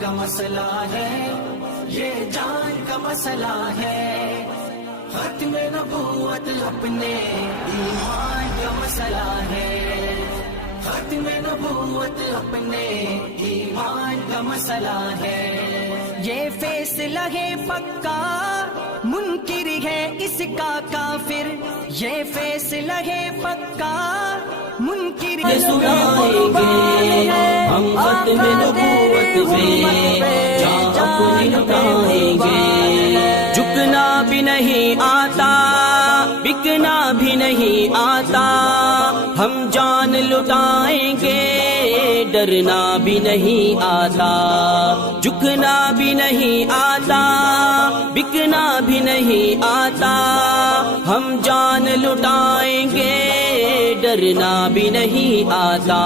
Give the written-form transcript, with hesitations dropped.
का मसला है, ये जान का मसला है। खत्म नबूवत अपने ईमान का मसला है, खत्म नबूवत अपने ईमान का मसला है। ये फैसला है पक्का, मुनकिर है इसका काफिर। ये फैसला है पक्का, मुनकिर सुनाएंगे हम खत्म नबूवत में जान अपनी लुटाएंगे। झुकना भी नहीं आता, बिकना भी नहीं आता, हम जान लुटाएंगे, डरना भी नहीं आता। झुकना भी नहीं आता, बिकना भी नहीं आता, हम जान लुटाएंगे, डरना भी नहीं आता।